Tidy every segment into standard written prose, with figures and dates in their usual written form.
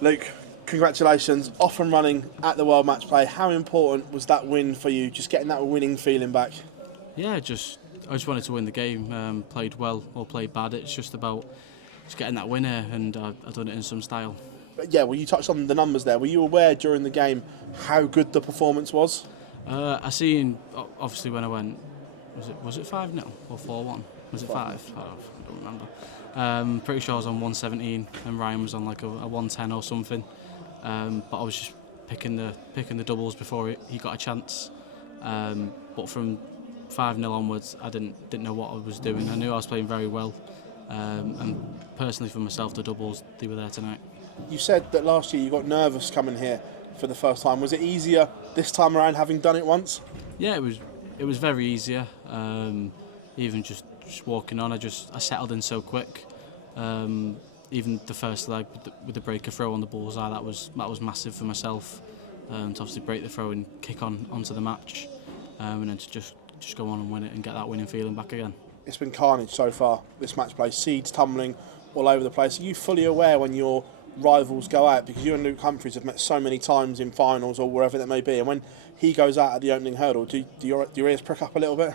Luke, congratulations, off and running at the World Match Play. How important was that win for you, just getting that winning feeling back? Yeah, I just wanted to win the game. Played well or played bad. It's just about just getting that winner, and I've done it in some style. But yeah, well, you touched on the numbers there. Were you aware during the game how good the performance was? I seen obviously when I went. Was it 5-0 or 4-1? Was it 5? I don't remember. Pretty sure I was on 117 and Ryan was on like a 110 or something. But I was just picking the doubles before he got a chance. But from 5-0 onwards, I didn't know what I was doing. I knew I was playing very well. And personally for myself, the doubles, they were there tonight. You said that last year you got nervous coming here for the first time. Was it easier this time around, having done it once? Yeah, it was very easier. Even just walking on, I settled in so quick. Even the first leg with the breaker throw on the bullseye, that was massive for myself. To obviously break the throw and kick onto the match, and then to just go on and win it and get that winning feeling back again. It's been carnage so far, this match play. Seeds tumbling all over the place. Are you fully aware when your rivals go out? Because you and Luke Humphries have met so many times in finals or wherever that may be, and when he goes out at the opening hurdle, do your ears prick up a little bit?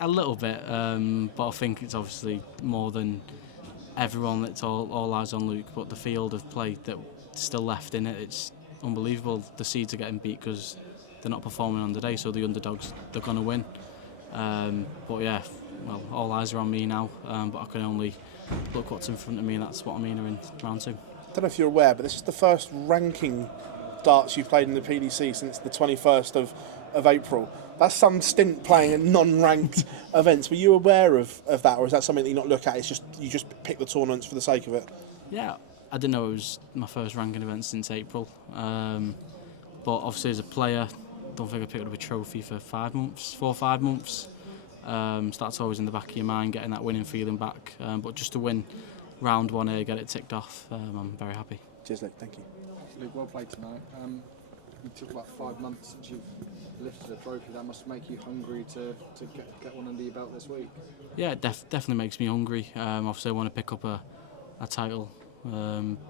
A little bit, but I think it's obviously more than everyone. It's all eyes on Luke, but the field of play that's still left in it, it's unbelievable. The seeds are getting beat because they're not performing on the day, so the underdogs, they're going to win. But yeah, well, all eyes are on me now, but I can only look what's in front of me, and that's what I'm in round 2. I don't know if you're aware, but this is the first ranking darts you've played in the PDC since the 21st of April. That's some stint playing in non-ranked events. Were you aware of that, or is that something that you not look at? It's just you just pick the tournaments for the sake of it? Yeah, I didn't know it was my first ranking event since April. But obviously as a player, I don't think I picked up a trophy for 4 or 5 months. So that's always in the back of your mind, getting that winning feeling back. But just to win round 1 here, get it ticked off, I'm very happy. Cheers, Luke. Thank you. Luke, well played tonight. You took about 5 months since you've lifted a trophy. That must make you hungry to get one under your belt this week. Yeah, it definitely makes me hungry. Obviously I want to pick up a title,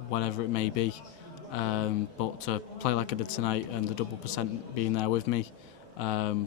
whatever it may be. But to play like I did tonight and the double percent being there with me,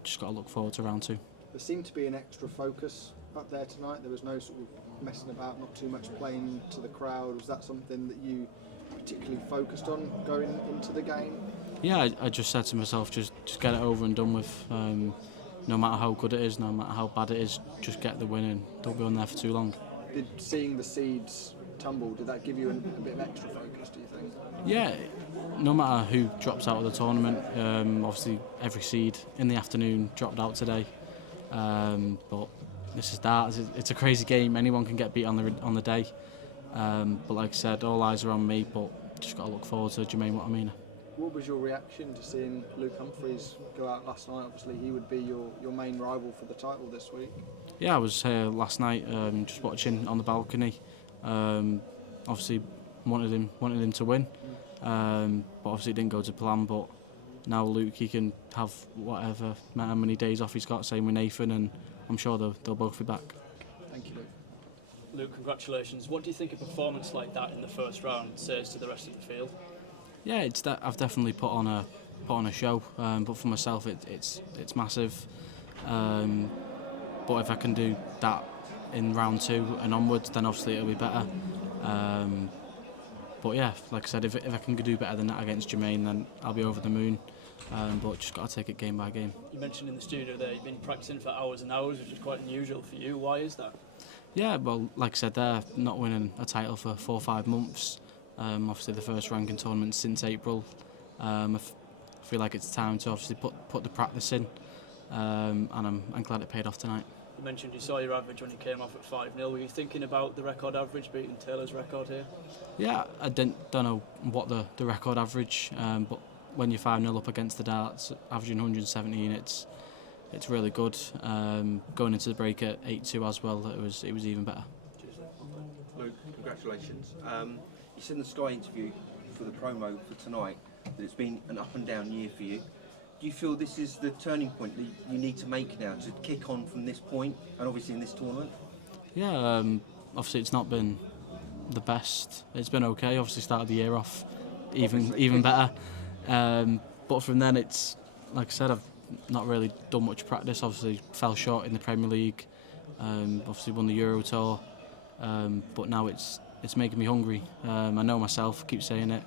just got to look forward to round 2. There seemed to be an extra focus up there tonight. There was no sort of messing about, not too much playing to the crowd. Was that something that you particularly focused on going into the game? Yeah, I just said to myself, just get it over and done with. No matter how good it is, no matter how bad it is, just get the win and don't be on there for too long. Did seeing the seeds tumble, did that give you a bit of extra focus, do you think? Yeah, no matter who drops out of the tournament, obviously every seed in the afternoon dropped out today. But this is darts. It's a crazy game. Anyone can get beat on the day. But like I said, all eyes are on me. But just got to look forward to Jermaine Wattimena. What was your reaction to seeing Luke Humphries go out last night? Obviously, he would be your main rival for the title this week. Yeah, I was here last night, just watching on the balcony. Obviously, wanted him to win. But obviously, it didn't go to plan. But now Luke, he can have whatever, how many days off he's got. Same with Nathan, and I'm sure they'll both be back. Thank you, Luke. Luke, congratulations. What do you think a performance like that in the first round says to the rest of the field? Yeah, I've definitely put on a show, but for myself it's massive. But if I can do that in round 2 and onwards, then obviously it'll be better. But yeah, like I said, if I can do better than that against Jermaine, then I'll be over the moon. But just got to take it game by game. You mentioned in the studio there you've been practicing for hours and hours, which is quite unusual for you. Why is that? Yeah, well, like I said there, not winning a title for 4 or 5 months. Obviously the first ranking tournament since April. I feel like it's time to obviously put the practice in, and I'm glad it paid off tonight. You mentioned you saw your average when you came off at 5-0. Were you thinking about the record average, beating Taylor's record here? Yeah, I don't know what the record average, but when you're 5-0 up against the darts, averaging 117, it's really good. Going into the break at 8-2 as well, it was even better. Luke, congratulations. You said in the Sky interview for the promo for tonight that it's been an up and down year for you. Do you feel this is the turning point that you need to make now to kick on from this point and obviously in this tournament? Yeah, obviously it's not been the best. It's been okay. Obviously started the year off even better. But from then it's, like I said, I've not really done much practice. Obviously fell short in the Premier League. Obviously won the Euro Tour. But now it's making me hungry. I know myself, keep saying it,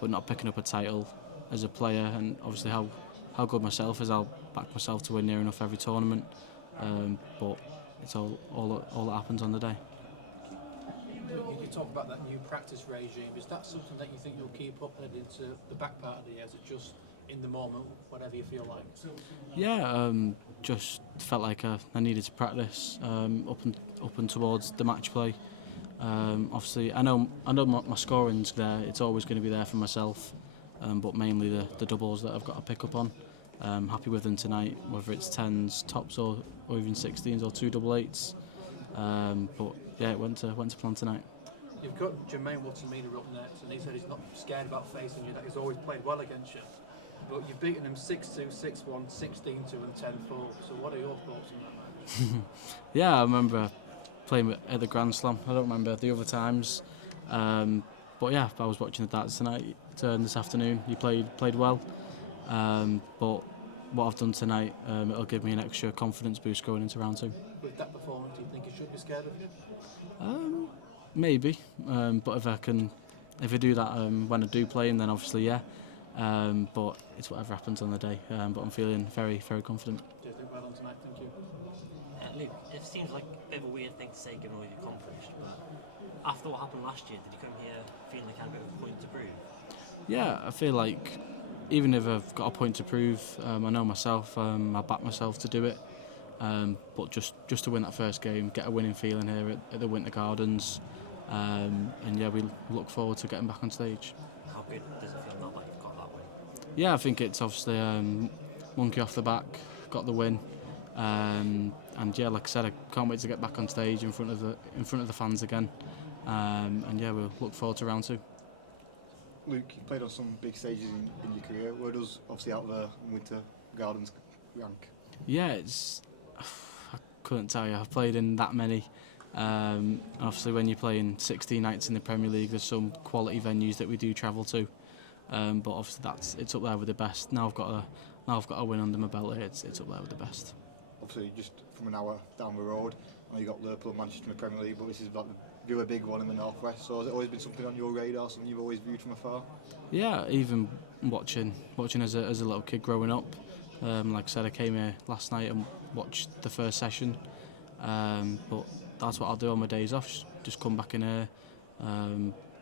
but not picking up a title as a player, and obviously how good myself is, I'll back myself to win near enough every tournament. But it's all that happens on the day. You talk about that new practice regime. Is that something that you think you'll keep up and into the back part of the year? Is it just in the moment, whatever you feel like? Yeah, just felt like I needed to practice up and towards the match play. Obviously, I know my scoring's there. It's always going to be there for myself, but mainly the doubles that I've got to pick up on. Happy with them tonight, whether it's 10s, tops, or even 16s or 2 double 8s. But yeah, it went to plan tonight. You've got Jermaine Watson-Mina up next, and he said he's not scared about facing you, that he's always played well against you. But you've beaten him 6-2, 6-1, 16-2 and 10-4. So what are your thoughts on that match? Yeah, I remember playing at the Grand Slam. I don't remember the other times. But yeah, I was watching the darts tonight, this afternoon. He played well. But what I've done tonight, it'll give me an extra confidence boost going into round 2. With that performance, do you think he should be scared of you? Maybe, but if I do that when I do play him, then obviously yeah. But it's whatever happens on the day. But I'm feeling very, very confident. Do you think well on tonight? Thank you. Luke, it seems like a bit of a weird thing to say given all you've accomplished, but after what happened last year, did you come here feeling like you had a bit of a point to prove? Yeah, I feel like even if I've got a point to prove, I know myself, I back myself to do it. But just to win that first game, get a winning feeling here at the Winter Gardens, and yeah, we look forward to getting back on stage. How good does it feel now that you've got that win? Yeah, I think it's obviously monkey off the back, got the win, and yeah, like I said, I can't wait to get back on stage in front of the fans again, and yeah, we'll look forward to round 2. Luke, you've played on some big stages in your career. Where does obviously out the Winter Gardens rank? Yeah, I couldn't tell you. I've played in that many. Obviously, when you're playing 16 nights in the Premier League, there's some quality venues that we do travel to. But obviously, it's up there with the best. Now I've got a win under my belt here. It's up there with the best. Obviously, just from an hour down the road, I know you got Liverpool and Manchester in the Premier League, but this is like the really big one in the Northwest. So has it always been something on your radar, something you've always viewed from afar? Yeah, even watching as a little kid growing up. Like I said, I came here last night and watched the first session. But that's what I'll do on my days off. Just come back in here.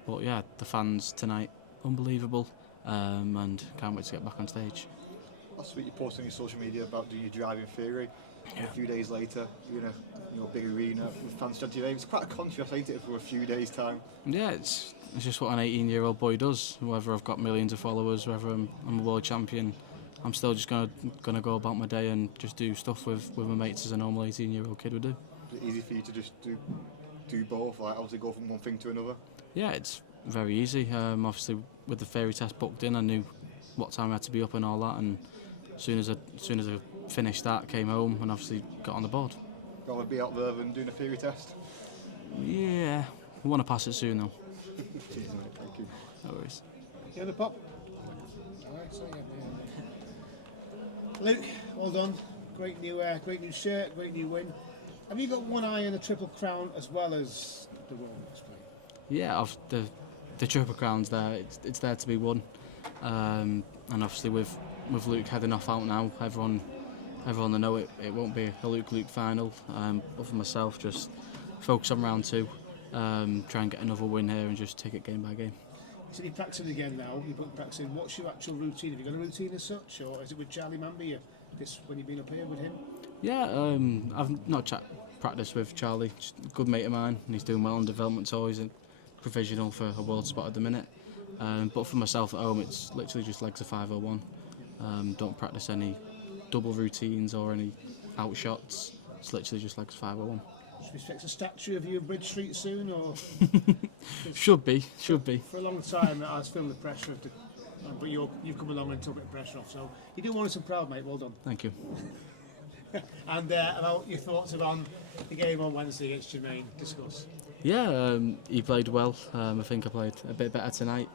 But yeah, the fans tonight, unbelievable, and can't wait to get back on stage. Last week you posted on your social media about doing your driving theory. Yeah. A few days later, you're in a big arena with fans chanting your name. It's quite a contrast, ain't it, for a few days' time? Yeah, it's just what an 18-year-old boy does. Whether I've got millions of followers, whether I'm a world champion, I'm still just gonna go about my day and just do stuff with my mates as a normal 18-year-old kid would do. Is it easy for you to just do both, like obviously go from one thing to another? Yeah, it's very easy. Obviously, with the theory test booked in, I knew what time I had to be up and all that, and as soon as I finished that, came home and obviously got on the board. Rather be out there than doing a theory test? Yeah, I want to pass it soon though. Cheers, mate. Thank you. No worries. You have a pop? Alright, so yeah. Luke, well done. Great new shirt, great new win. Have you got one eye on the Triple Crown as well as the Royal Play? Yeah, the Triple Crown's there. It's there to be won. And obviously with Luke heading off out now, everyone will know it won't be a Luke final. But for myself, just focus on round 2, try and get another win here and just take it game by game. So you're practicing again now, you've been practicing. What's your actual routine? Have you got a routine as such, or is it with Charlie Manby, when you've been up here with him? Yeah, I've not practiced with Charlie, just a good mate of mine, and he's doing well on development tour. He's provisional for a world spot at the minute. But for myself at home, it's literally just legs of 501. Don't practice any double routines or any out shots. It's literally just legs 501. Should we expect a statue of you in Bridge Street soon, or? Should be. For a long time, I was feeling the pressure of but you've come along and took a bit of pressure off. So you do want us proud, mate. Well done. Thank you. And about your thoughts on the game on Wednesday against Jermaine, discuss. Yeah, he played well. I think I played a bit better tonight.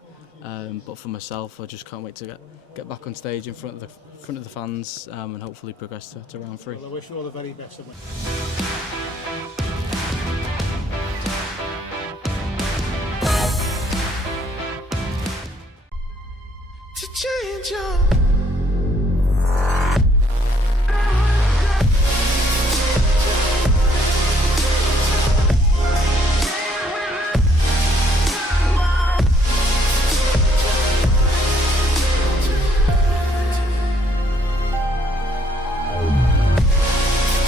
But for myself, I just can't wait to get back on stage in front of the fans and hopefully progress to round 3. Well, I wish you all the very best of it.